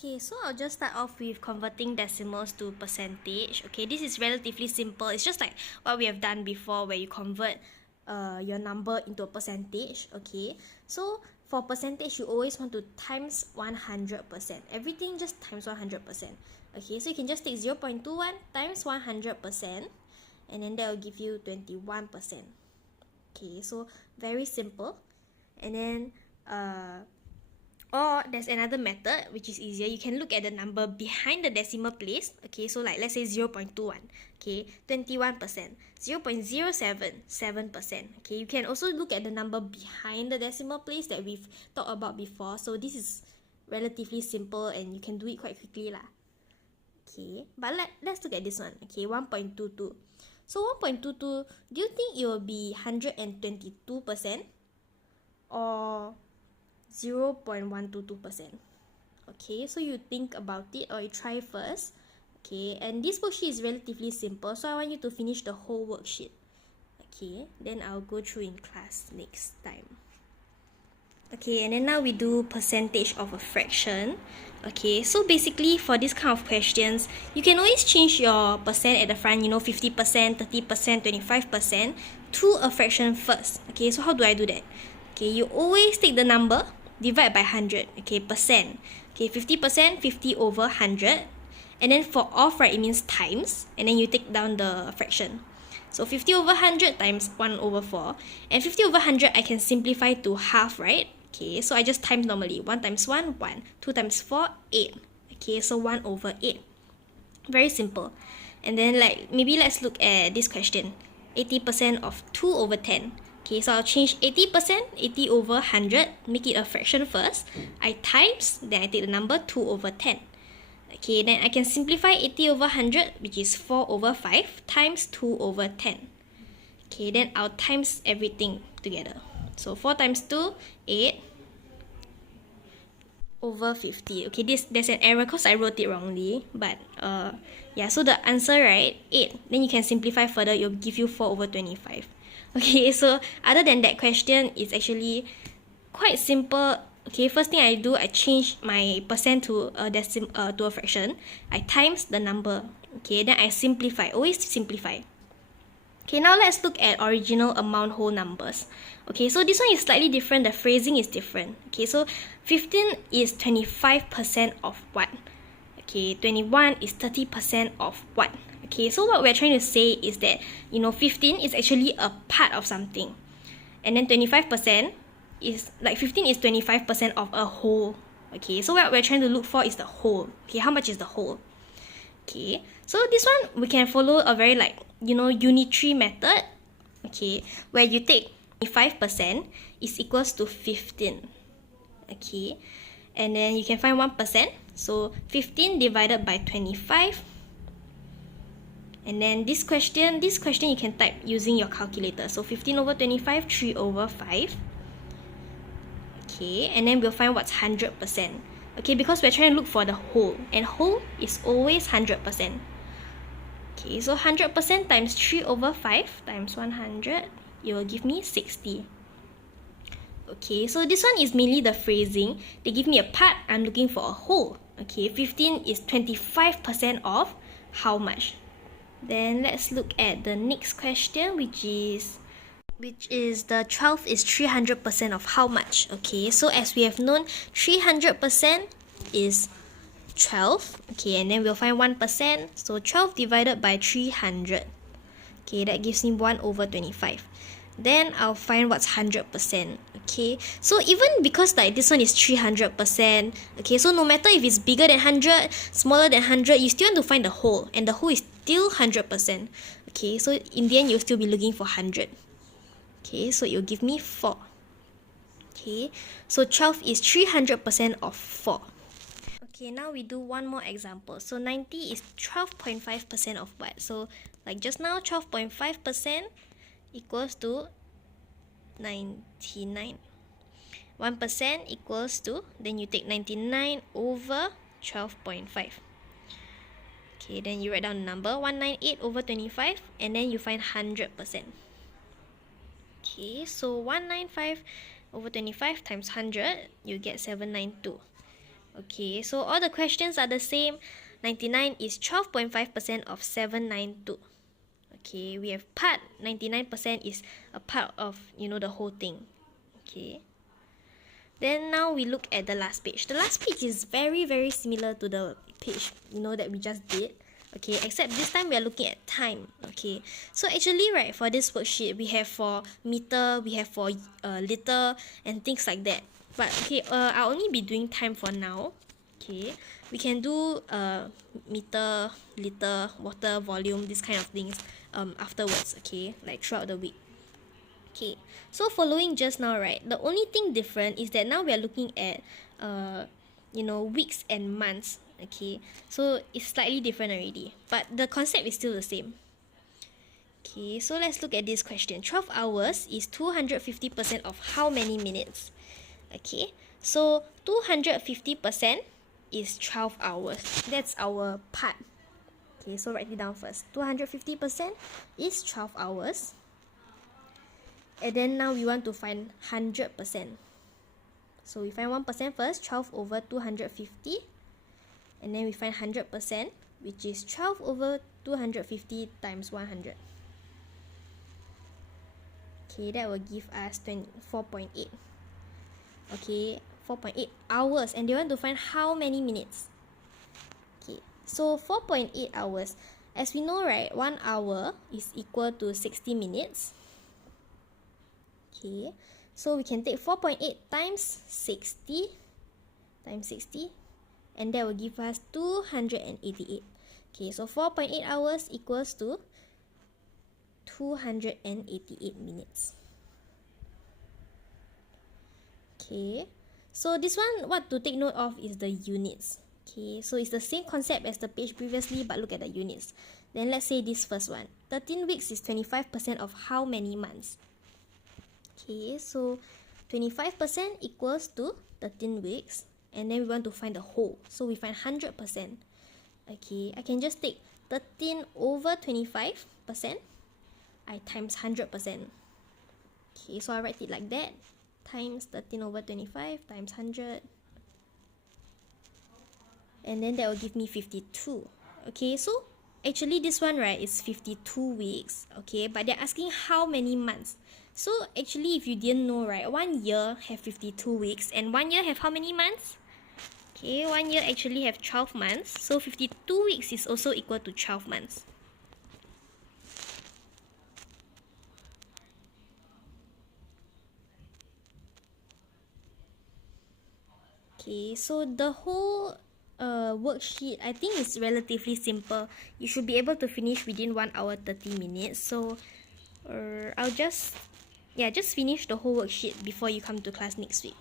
Okay, so I'll just start off with converting decimals to percentage. Okay, this is relatively simple. It's just like what we have done before where you convert your number into a percentage. Okay, so for percentage, you always want to times 100%. Everything just times 100%. Okay, so you can just take 0.21 times 100%, and then that will give you 21%. Okay, so very simple. And then or there's another method which is easier. You can look at the number behind the decimal place. Okay, so like let's say 0.21. Okay, 21%. 0.077%. Okay, you can also look at the number behind the decimal place that we've talked about before. So this is relatively simple and you can do it quite quickly lah. Okay, but let's look at this one. Okay, 1.22. So 1.22, do you think it will be 122% or 0.122%? Okay, so you think about it or you try first. Okay, and this worksheet is relatively simple, so I want you to finish the whole worksheet. Okay, then I'll go through in class next time. Okay, and then now we do percentage of a fraction. Okay, so basically for this kind of questions, you can always change your percent at the front, 50%, 30%, 25% to a fraction first. Okay, so how do I do that? Okay, you always take the number, divide by 100. Okay, percent. Okay, 50%, 50 over 100. And then for off, right, it means times. And then you take down the fraction. So 50 over 100 times 1 over 4. And 50 over 100, I can simplify to half, right? Okay, so I just times normally. 1 times 1, 1. 2 times 4, 8. Okay, so 1 over 8. Very simple. And then maybe let's look at this question. 80% of 2 over 10. Okay, so I'll change 80%, 80 over 100, make it a fraction first. I times, then I take the number 2 over 10. Okay, then I can simplify 80 over 100, which is 4 over 5, times 2 over 10. Okay, then I'll times everything together. So 4 times 2, 8 over 50. Okay, there's an error because I wrote it wrongly. But yeah, so the answer, right, 8. Then you can simplify further, it'll give you 4 over 25. Okay, so other than that question, it's actually quite simple. Okay, first thing I do, I change my percent to a fraction. I times the number. Okay, then I simplify. Always simplify. Okay, now let's look at original amount whole numbers. Okay, so this one is slightly different. The phrasing is different. Okay, so 15 is 25% of what? Okay, 21 is 30% of what? Okay, so what we're trying to say is that, 15 is actually a part of something. And then 25% is, 15 is 25% of a whole. Okay, so what we're trying to look for is the whole. Okay, how much is the whole? Okay, so this one, we can follow a very unitary method. Okay, where you take 25% is equals to 15. Okay, and then you can find 1%. So 15 divided by 25. And then this question you can type using your calculator. So 15 over 25, 3 over 5. Okay, and then we'll find what's 100%. Okay, because we're trying to look for the whole. And whole is always 100%. Okay, so 100% times 3 over 5 times 100, it will give me 60. Okay, so this one is mainly the phrasing. They give me a part, I'm looking for a whole. Okay, 15 is 25% of how much? Then let's look at the next question, which is the 12 is 300% of how much? Okay, so as we have known, 300% is 12. Okay, and then we'll find 1%. So 12 divided by 300. Okay, that gives me 1 over 25. Then I'll find what's 100%. Okay, so even because this one is 300%, okay, so no matter if it's bigger than 100, smaller than 100, you still want to find the whole, and the whole is still 100%. Okay, so in the end, you'll still be looking for 100. Okay, so it'll give me 4. Okay, so 12 is 300% of 4. Okay, now we do one more example. So 90 is 12.5% of what? So like just now, 12.5% equals to 99. 1% equals to, then you take 99 over 12.5. Okay, then you write down the number 198 over 25, and then you find 100%. Okay, so 195 over 25 times 100, you get 792. Okay, so all the questions are the same. 99 is 12.5% of 792. Okay, we have part 99% is a part of, the whole thing. Okay. Then now we look at the last page. The last page is very, very similar to the page, that we just did. Okay, except this time we are looking at time. Okay, so actually, right, for this worksheet, we have for meter, we have for liter, and things like that. But okay, I'll only be doing time for now. Okay, we can do meter, liter, water, volume, this kind of things afterwards. Okay, like throughout the week. Okay, so following just now, right, the only thing different is that now we are looking at weeks and months. Okay, so it's slightly different already, but the concept is still the same. Okay, so let's look at this question. 12 hours is 250% of how many minutes? Okay, so 250% is 12 hours. That's our part. Okay, so write it down first. 250% is 12 hours. And then now we want to find 100%. So we find 1% first, 12 over 250. And then we find 100%, which is 12 over 250 times 100. Okay, that will give us 4.8. Okay, 4.8 hours. And they want to find how many minutes? Okay, so 4.8 hours. As we know, right, 1 hour is equal to 60 minutes. Okay, so we can take 4.8 times 60 and that will give us 288. Okay, so 4.8 hours equals to 288 minutes. Okay, so this one, what to take note of is the units. Okay, so it's the same concept as the page previously, but look at the units. Then let's say this first one. 13 weeks is 25% of how many months? Okay, so 25% equals to 13 weeks. And then we want to find the whole. So we find 100%. Okay, I can just take 13 over 25%. I times 100%. Okay, so I write it like that. Times 13 over 25 times 100. And then that will give me 52. Okay, so actually this one, right, is 52 weeks. Okay, but they're asking how many months. So actually, if you didn't know, right, 1 year have 52 weeks and 1 year have how many months? Okay, 1 year actually have 12 months. So 52 weeks is also equal to 12 months. Okay, so the whole worksheet, I think is relatively simple. You should be able to finish within 1 hour 30 minutes. So I'll just finish the whole worksheet before you come to class next week.